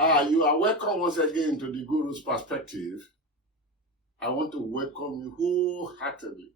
You are welcome once again to the Guru's Perspective. I want to welcome you wholeheartedly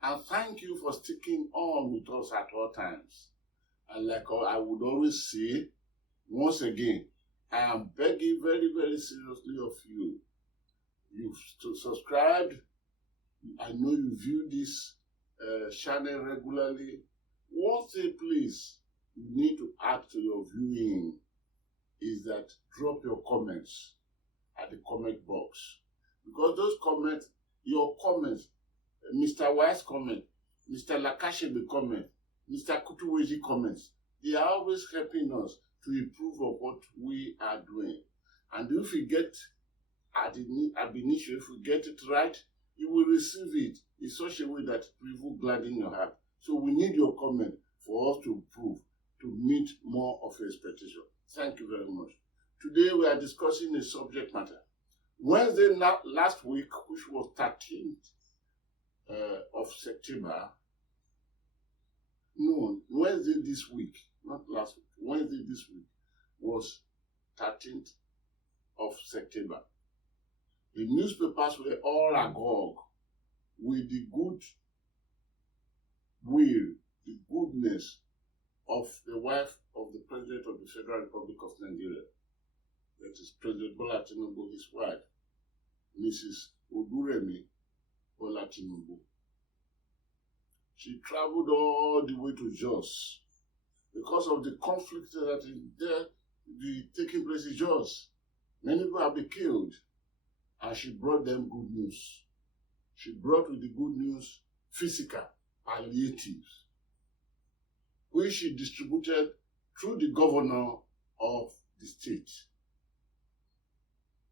and thank you for sticking on with us at all times. And like I would always say, once again, I am begging very, very seriously of you. You've subscribed. I know you view this channel regularly. One thing, please, you need to add to your viewing is that drop your comments at the comment box. Because those comments, your comments, Mr. Wise comment, Mr. Largesse comment, Mr. Kutuweji comments, they are always helping us to improve on what we are doing. And if we get ab initio, if we get it right, you will receive it in such a way that it will gladden your heart. So we need your comment for us to improve, to meet more of your expectation. Thank you very much. Today we are discussing a subject matter. Wednesday last week, which was 13th of September, no, Wednesday this week, not last week, Wednesday this week was 13th of September. The newspapers were all agog with the good will, the goodness of the wife of the President of the Federal Republic of Nigeria. That is President Bola Tinubu, his wife, Mrs. Oduremi Bola Tinubu. She traveled all the way to Jos because of the conflict that is there, taking place in Jos. Many people have been killed, and she brought them good news. She brought with the good news physical palliatives, which she distributed through the governor of the state.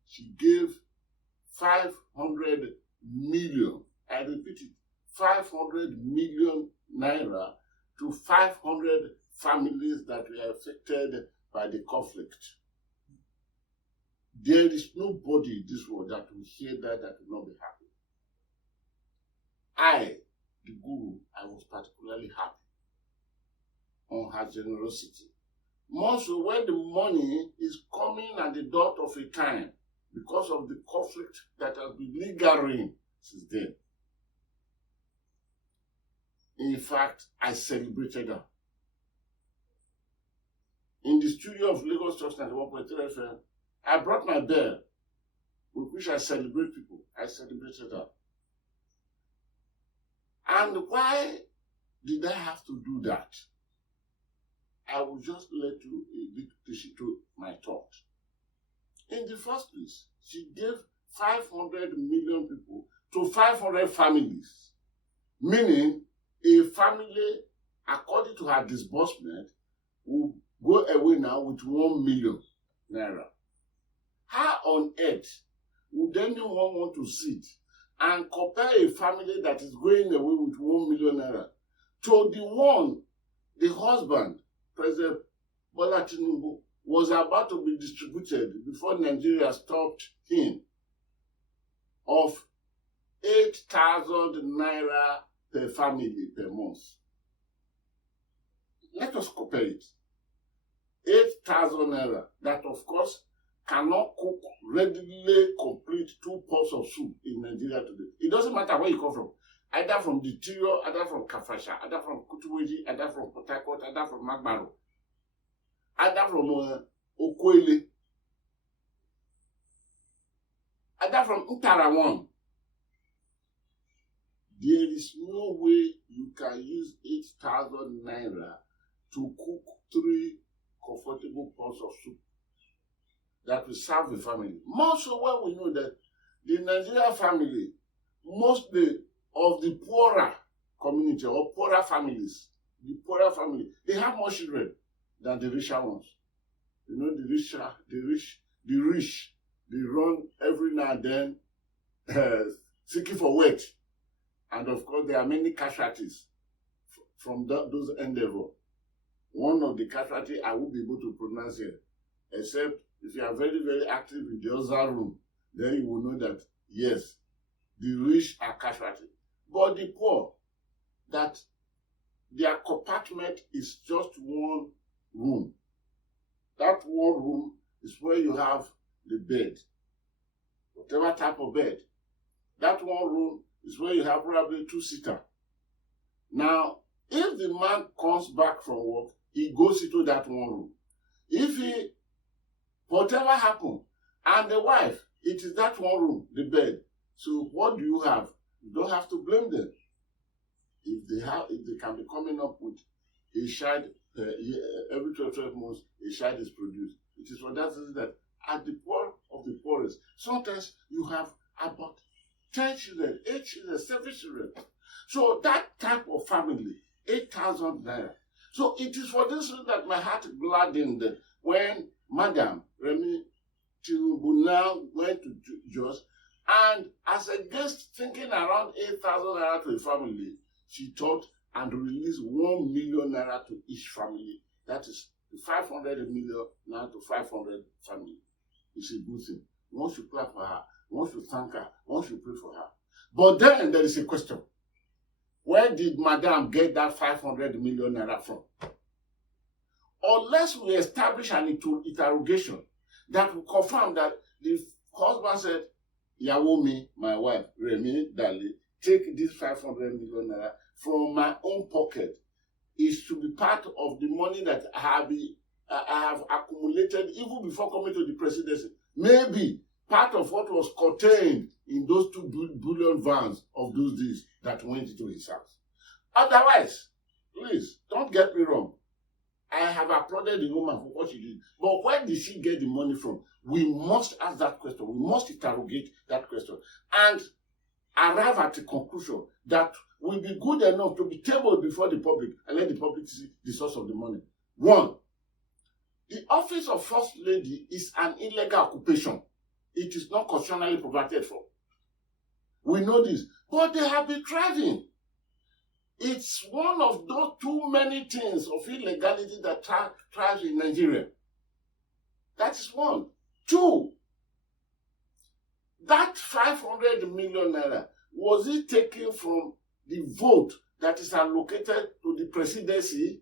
She gave 500 million, I repeat it, 500 million naira to 500 families that were affected by the conflict. There is nobody in this world that will hear that will not be happy. I, the Guru, I was particularly happy on her generosity. More so when the money is coming at the dot of a time because of the conflict that has been lingering since then. In fact, I celebrated her. In the studio of Lagos Talks 91.3 FM, I brought my bell, with which I celebrate people. I celebrated her. And why did I have to do that? I will just let you to my thought. In the first place, she gave 500 million people to 500 families, meaning a family, according to her disbursement, will go away now with 1 million naira. How on earth would anyone want to sit and compare a family that is going away with 1 million naira to the one, the husband, President Bola Tinubu, was about to be distributed before Nigeria stopped him, of 8,000 naira per family per month? Let us compare it. 8,000 naira, that of course cannot cook readily complete 2 pots of soup in Nigeria today. It doesn't matter where you come from. Either from the interior, either from Kafasha, either from Kutuweji, either from Port Harcourt, either from Magbaro, either from Okwele, either from Ntarawan. There is no way you can use 8,000 naira to cook 3 comfortable pots of soup that will serve the family. More so when we know that the Nigerian family, mostly of the poorer community or poorer families, they have more children than the richer ones. You know, the rich, they run every now and then seeking for wealth. And of course, there are many casualties from those endeavors. One of the casualties I won't be able to pronounce here, except if you are very, very active in the other room, then you will know that, yes, the rich are casualties. But the poor, that their compartment is just one room. That one room is where you have the bed, whatever type of bed. That one room is where you have probably two-seater. Now, if the man comes back from work, he goes into that one room. If whatever happened, and the wife, it is that one room, the bed. So what do you have? You don't have to blame them. If they can be coming up with a child every 12 months, a child is produced. It is for that reason that at the poor of the poorest, sometimes you have about 10 children, 8 children, 7 children. So that type of family, 8,000 naira. So it is for this reason that my heart gladdened when Madam Remi Tinubu now went to Jos, and as a guest thinking around 8,000 naira to a family, she thought and released 1 million naira to each family. That is 500 million now to 500 family. It's a good thing. One should clap for her, one should thank her, one should pray for her. But then there is a question. Where did Madam get that 500 million naira from? Unless we establish an interrogation that will confirm that the husband said, Yawomi, my wife, Remi Dali, take this 500 million naira from my own pocket. It should be part of the money that I have accumulated even before coming to the presidency. Maybe part of what was contained in those 2 billion vans of those days that went into his house. Otherwise, please, don't get me wrong. I have applauded the woman for what she did. But where did she get the money from? We must ask that question. We must interrogate that question and arrive at a conclusion that will be good enough to be tabled before the public and let the public see the source of the money. 1, the office of First Lady is an illegal occupation. It is not constitutionally provided for. We know this. But they have been thriving. It's one of those too many things of illegality that thrives in Nigeria. That is 1. 2, that 500 million naira, was it taken from the vote that is allocated to the presidency?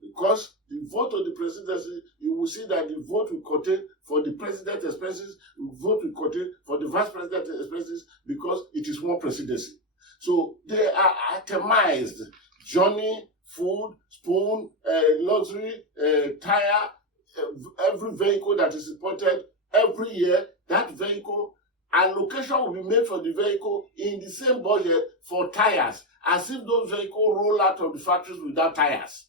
Because the vote of the presidency, you will see that the vote will contain for the president's expenses, the vote will contain for the vice president's expenses, because it is one presidency. So they are itemized: journey, food, spoon, luxury, tire, every vehicle that is imported every year. That vehicle, allocation will be made for the vehicle in the same budget for tires, as if those vehicles roll out of the factories without tires.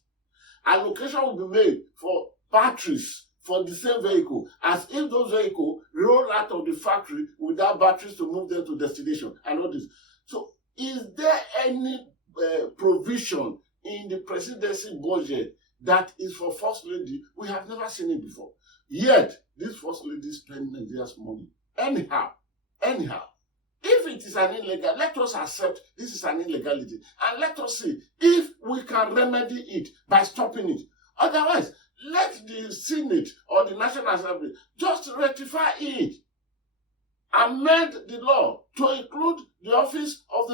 Allocation will be made for batteries for the same vehicle, as if those vehicles roll out of the factory without batteries to move them to destination, and all this. So, is there any provision in the presidency budget that is for First Lady? We have never seen it before. Yet, this First Lady spends Nigeria's money. Anyhow, if it is an illegal, let us accept this is an illegality, and let us see if we can remedy it by stopping it. Otherwise, let the Senate or the National Assembly just rectify it. Amend the law to include the office of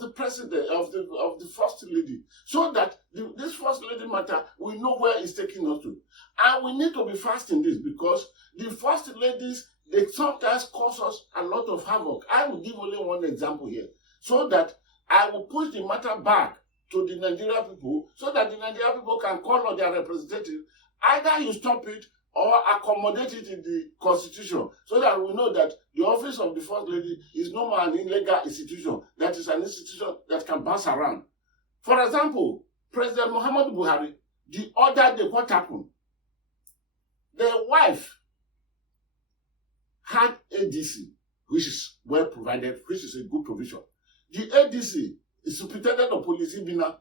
the president, of the First Lady, so that this First Lady matter, we know where it's taking us to. And we need to be fast in this, because the First Ladies, they sometimes cause us a lot of havoc. I will give only one example here, so that I will push the matter back to the Nigerian people, so that the Nigerian people can call on their representative. Either you stop it or accommodate it in the constitution, so that we know that the office of the First Lady is no more an illegal institution, that is an institution that can pass around. For example, President Muhammadu Buhari, the other day, what happened? The wife had ADC, which is well provided, which is a good provision. The ADC, the Superintendent of Police, Ibina,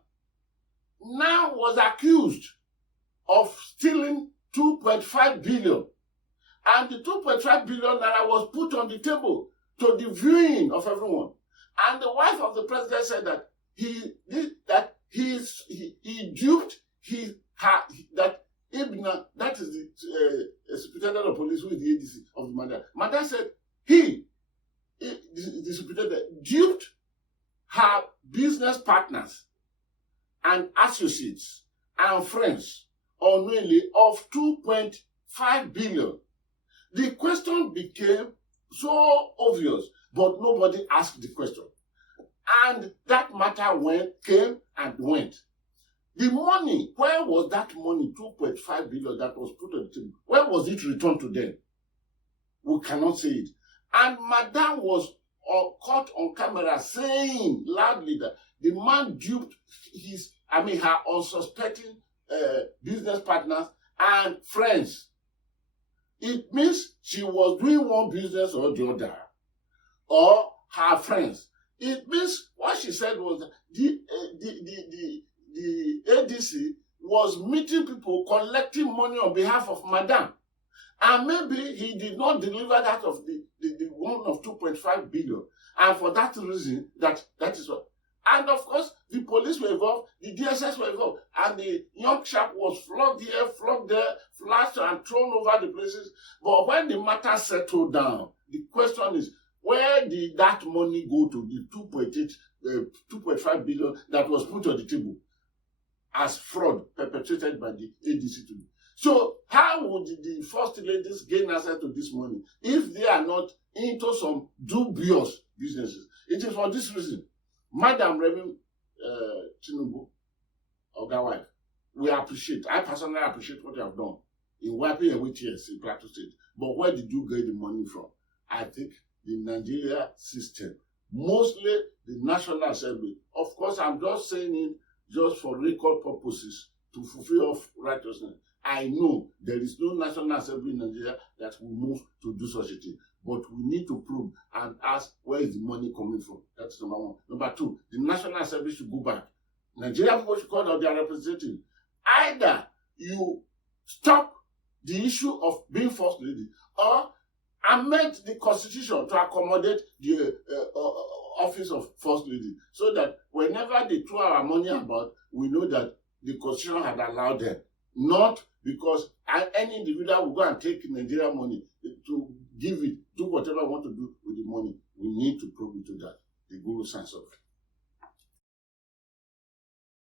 now was accused of stealing 2.5 billion. And the 2.5 billion naira was put on the table to the viewing of everyone. And the wife of the president said that he duped that Ibna, that is the superintendent of police, who is the ADC of the mother. Mother said the superintendent duped her business partners and associates and friends unknowingly of 2.5 billion. The question became so obvious, but nobody asked the question. And that matter came and went. The money, where was that money, 2.5 billion that was put on the table? Where was it returned to them? We cannot say it. And Madam was caught on camera saying loudly that the man duped her unsuspecting business partners and friends. It means she was doing one business or the other, or her friends. It means what she said was that the ADC was meeting people, collecting money on behalf of Madam. And maybe he did not deliver that of the one of 2.5 billion. And for that reason, that is what. And of course, the police were involved, the DSS were involved, and the young chap was flogged here, flogged there, flashed and thrown over the places. But when the matter settled down, the question is, where did that money go to, the 2.5 billion that was put on the table as fraud perpetrated by the ADC to me? So how would the first ladies gain access to this money if they are not into some dubious businesses? It is for this reason, Madam Remy Tinubu, Oga wife, I personally appreciate what you have done in wiping away tears in Plateau State. But where did you get the money from? I think the Nigeria system, mostly the National Assembly. Of course, I'm just saying it just for record purposes to fulfill righteousness. I know there is no National Assembly in Nigeria that will move to do such a thing. But we need to prove and ask where is the money coming from. That's number one. Number two, the National Assembly should go back. Nigerian people should call out their representative. Either you stop the issue of being first lady, or amend the constitution to accommodate the office of first lady, so that whenever they throw our money about, we know that the constitution had allowed them. Not because any individual will go and take Nigerian money to give it, do whatever I want to do with the money. We need to prove it to that. The Guru signs off.